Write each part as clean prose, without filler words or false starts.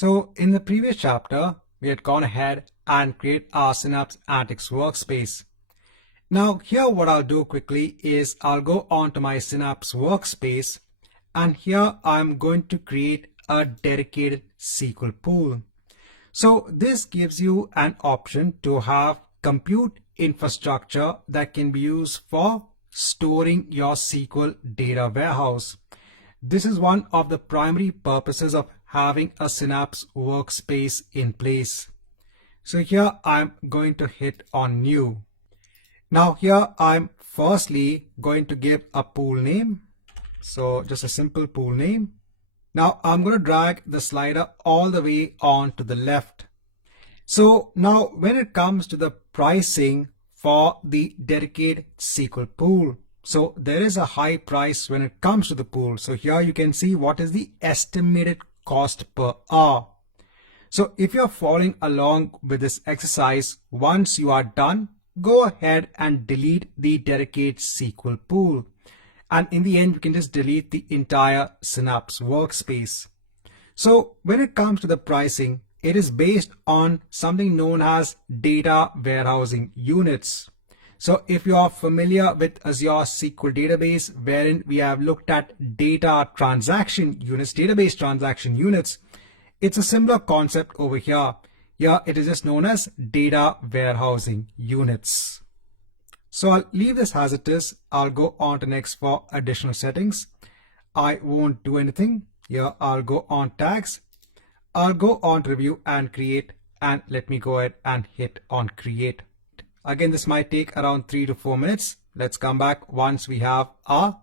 So in the previous chapter, we had gone ahead and created our Synapse Analytics workspace. Now here what I'll do quickly is I'll go on to my Synapse workspace, and here I'm going to create a dedicated SQL pool. So this gives you an option to have compute infrastructure that can be used for storing your SQL data warehouse. This is one of the primary purposes of having a Synapse workspace in place. So here I'm going to hit on new. Now here I'm firstly going to give a pool name. So just a simple pool name. Now I'm going to drag the slider all the way on to the left. So now when it comes to the pricing for the dedicated SQL pool, so there is a high price when it comes to the pool. So here you can see what is the estimated cost per hour. So if you're following along with this exercise, once you are done, go ahead and delete the dedicated SQL pool. And in the end, you can just delete the entire Synapse workspace. So when it comes to the pricing, it is based on something known as data warehousing units. So if you are familiar with Azure SQL database, wherein we have looked at data transaction units, database transaction units, it's a similar concept over here. Here it is just known as data warehousing units. So I'll leave this as it is. I'll go on to next for additional settings. I won't do anything. Here I'll go on tags. I'll go on to review and create, and let me go ahead and hit on create. Again, this might take around 3 to 4 minutes. Let's come back once we have our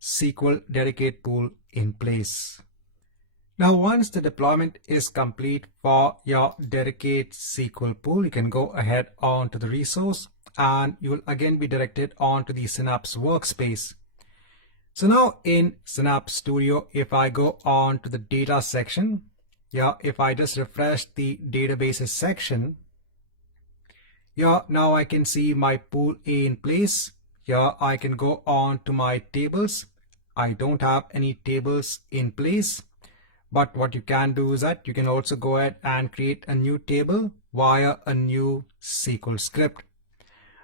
SQL dedicated pool in place. Now, once the deployment is complete for your dedicated SQL pool, you can go ahead on to the resource, and you will again be directed on to the Synapse workspace. So now in Synapse Studio, if I go on to the data section, if I just refresh the databases section, now I can see my pool A in place. Here I can go on to my tables. I don't have any tables in place, but what you can do is that you can also go ahead and create a new table via a new SQL script.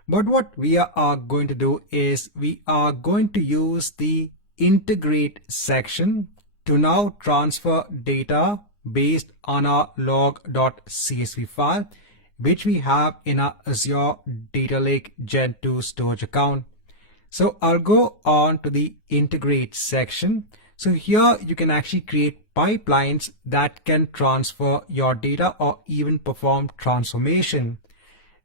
But what we are going to do is we are going to use the integrate section to now transfer data based on our log.csv file, which we have in our Azure Data Lake Gen 2 storage account. So I'll go on to the integrate section. So here you can actually create pipelines that can transfer your data or even perform transformation.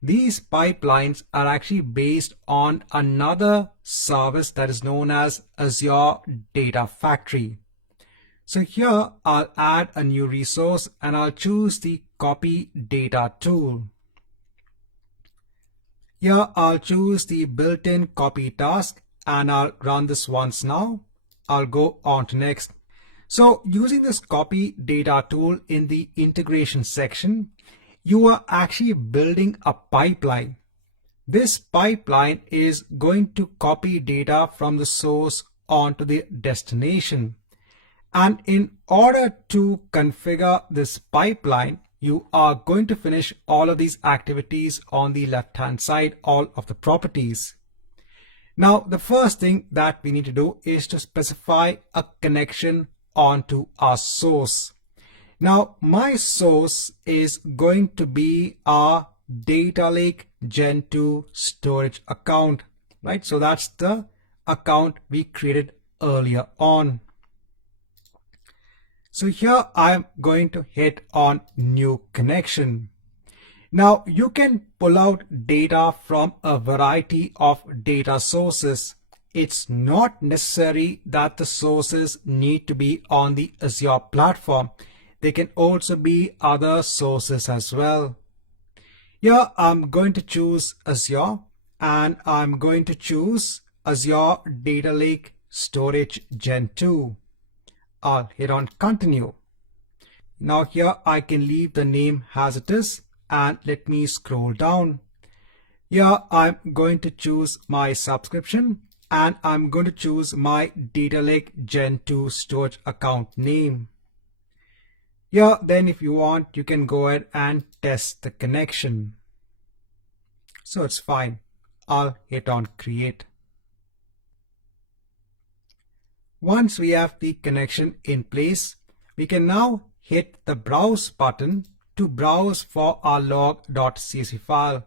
These pipelines are actually based on another service that is known as Azure Data Factory. So here I'll add a new resource and I'll choose the copy data tool. Here I'll choose the built-in copy task and I'll run this once now. I'll go on to next. So using this copy data tool in the integration section, you are actually building a pipeline. This pipeline is going to copy data from the source onto the destination. And in order to configure this pipeline, you are going to finish all of these activities on the left-hand side, all of the properties. Now, the first thing that we need to do is to specify a connection onto our source. Now, my source is going to be our Data Lake Gen 2 storage account, right? So that's the account we created earlier on. So here I'm going to hit on new connection. Now you can pull out data from a variety of data sources. It's not necessary that the sources need to be on the Azure platform. They can also be other sources as well. Here I'm going to choose Azure and I'm going to choose Azure Data Lake Storage Gen 2. I'll hit on continue. Now here I can leave the name as it is and let me scroll down. Here I'm going to choose my subscription and I'm going to choose my Data Lake Gen 2 storage account name. Here, then if you want, you can go ahead and test the connection. So it's fine. I'll hit on create. Once we have the connection in place, we can now hit the browse button to browse for our log.csv file.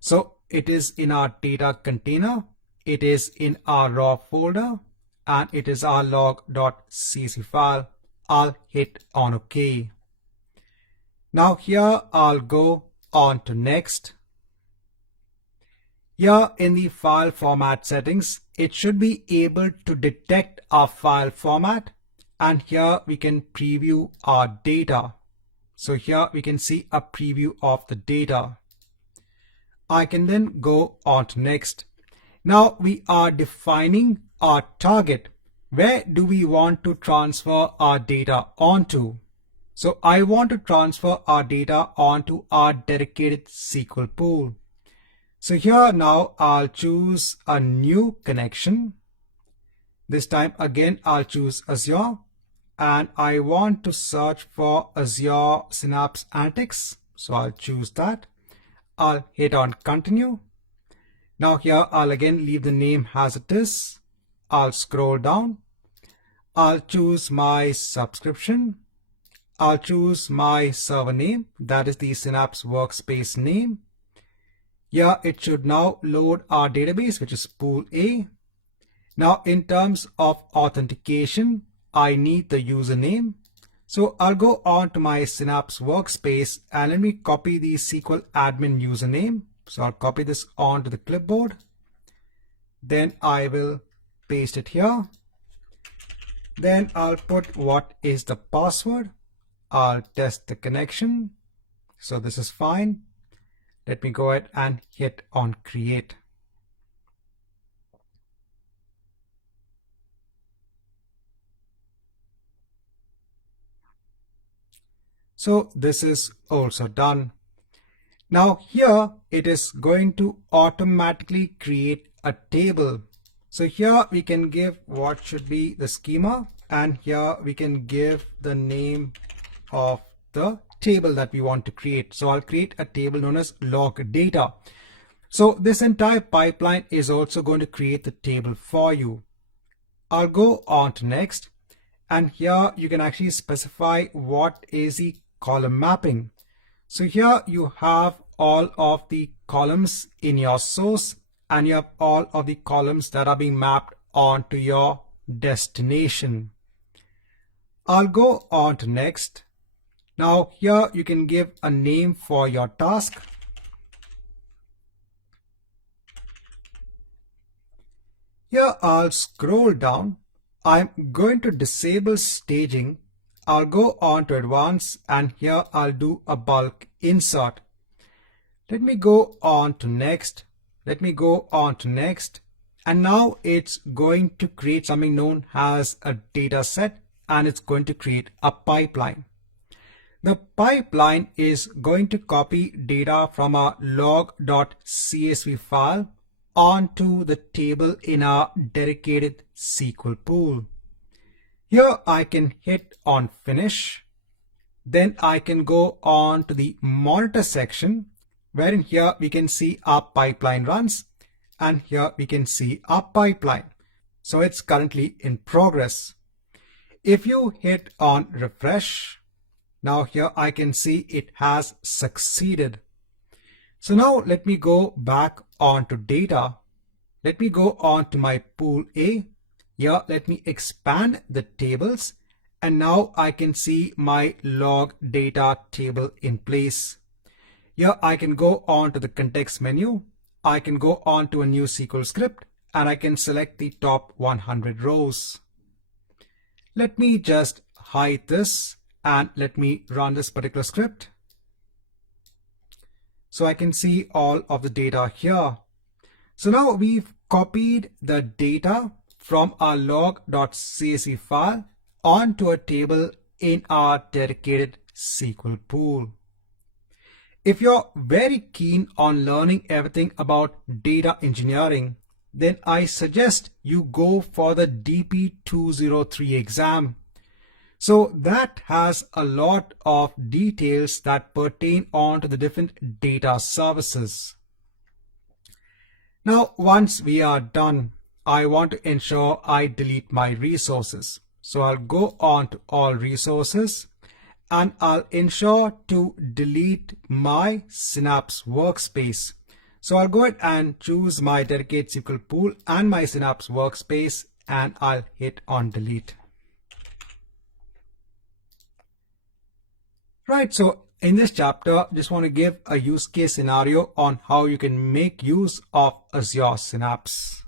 So it is in our data container, it is in our raw folder, and it is our log.csv file. I'll hit on OK. Now here I'll go on to next. Here in the file format settings, it should be able to detect our file format, and here we can preview our data. So here we can see a preview of the data. I can then go on to next. Now we are defining our target. Where do we want to transfer our data onto? So I want to transfer our data onto our dedicated SQL pool. So here now I'll choose a new connection. This time again I'll choose Azure, and I want to search for Azure Synapse Analytics. So I'll choose that. I'll hit on continue. Now here I'll again leave the name as it is. I'll scroll down. I'll choose my subscription. I'll choose my server name, that is the Synapse workspace name. Here it should now load our database, which is pool A. Now in terms of authentication, I need the username. So I'll go on to my Synapse workspace and let me copy the SQL admin username. So I'll copy this onto the clipboard. Then I will paste it here. Then I'll put what is the password. I'll test the connection. So this is fine. Let me go ahead and hit on create. So this is also done. Now here it is going to automatically create a table. So here we can give what should be the schema, and here we can give the name of the table that we want to create. So I'll create a table known as log data. So this entire pipeline is also going to create the table for you. I'll go on to next, and here you can actually specify what is the column mapping. So here you have all of the columns in your source, and you have all of the columns that are being mapped onto your destination. I'll go on to next. Now here you can give a name for your task. Here I'll scroll down. I'm going to disable staging. I'll go on to advanced, and here I'll do a bulk insert. Let me go on to next. Let me go on to next. And now it's going to create something known as a data set, and it's going to create a pipeline. The pipeline is going to copy data from our log.csv file onto the table in our dedicated SQL pool. Here I can hit on finish. Then I can go on to the monitor section, wherein here we can see our pipeline runs, and here we can see our pipeline. So it's currently in progress. If you hit on refresh, now here I can see it has succeeded. So now let me go back onto data. Let me go on to my pool A. Here let me expand the tables, and now I can see my log data table in place. Here I can go on to the context menu. I can go on to a new SQL script, and I can select the top 100 rows. Let me just hide this and let me run this particular script. So I can see all of the data here. So now we've copied the data from our log.csv file onto a table in our dedicated SQL pool. If you're very keen on learning everything about data engineering, then I suggest you go for the DP203 exam. So that has a lot of details that pertain on to the different data services. Now, once we are done, I want to ensure I delete my resources. So I'll go on to all resources and I'll ensure to delete my Synapse workspace. So I'll go ahead and choose my dedicated SQL pool and my Synapse workspace and I'll hit on delete. Right, so in this chapter, I just want to give a use case scenario on how you can make use of Azure Synapse.